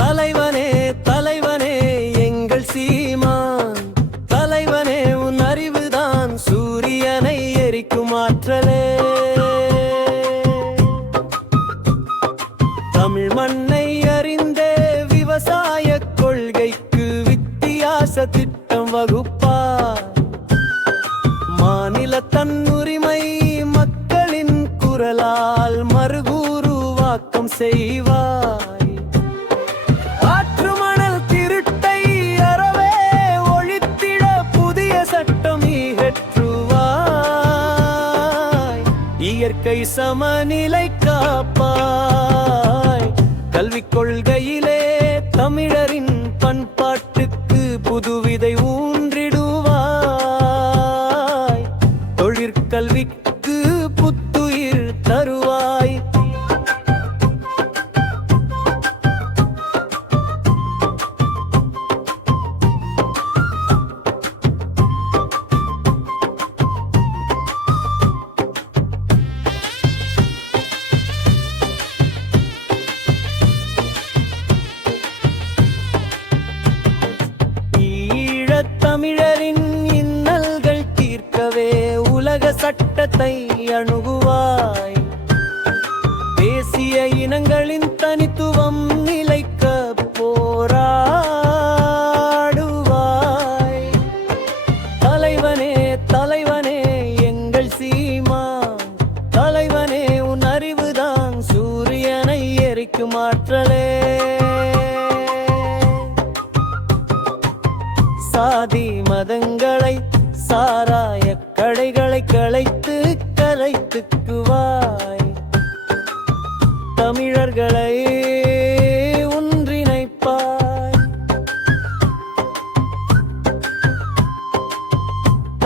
தலைவனே தலைவனே எங்கள் சீமான், தலைவனே உன் அறிவுதான் சூரியனை எரிக்கும் ஆற்றலே. தமிழ் மண்ணை அறிந்தே விவசாய கொள்கைக்கு வித்தியாச திட்டம் வகுப்பார். மாநில தன்னுரிமை மக்களின் குரலால் மறுகூறுவாக்கம் செய்வார். இயற்கை சமநிலை காப்பாய். கல்விக் கொள்கையிலே தமிழரின் பண்பாட்டுக்கு புதுவிதை ஊன்றிடுவாய். தொழிற்கல்விக்கு புத்துயிர் தருவாய். தமிழரின் இன்னல்கள் தீர்க்கவே உலக சட்டத்தை அணுகுவாய். தேசிய இனங்களின் தனித்துவம் நிலைக்க போராடுவாய். தலைவனே தலைவனே எங்கள் சீமான், தலைவனே உன் அறிவுதான் சூரியனை எரிக்கும் ஆற்றலே. சாதி மதங்களை சாராய கடைகளை களைத்து கலைத்துக்குவாய். தமிழர்களை ஒன்றிணைப்பாய்.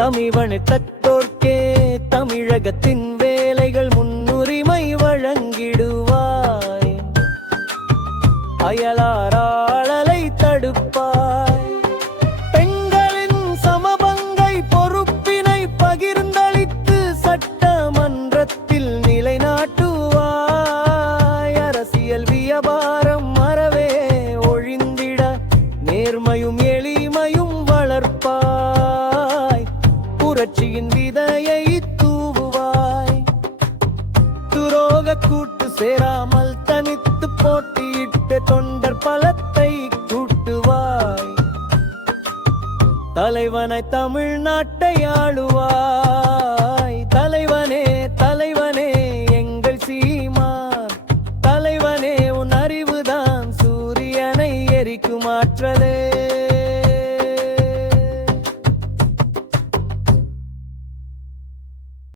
தமிழனை தத்தோர்க்கே தமிழகத்தின் வேலைகள் முன்னுரிமை வழங்கிடுவாய். அயலாராளலை தடுப்பாய். சட்டமன்றத்தில் நிலைநாட்டுவாய். அரசியல் வியாபாரம் அறவே ஒழிந்திட நேர்மையும் எளிமையும் வளர்ப்பாய். புரட்சியின் விதையை தூவுவாய். துரோக கூட்டு சேராமல் தனித்து போட்டியிட்டு தொண்டர் பலத்தை கூட்டுவாய். தலைவனை தமிழ்நாட்டை ஆளுவாய்.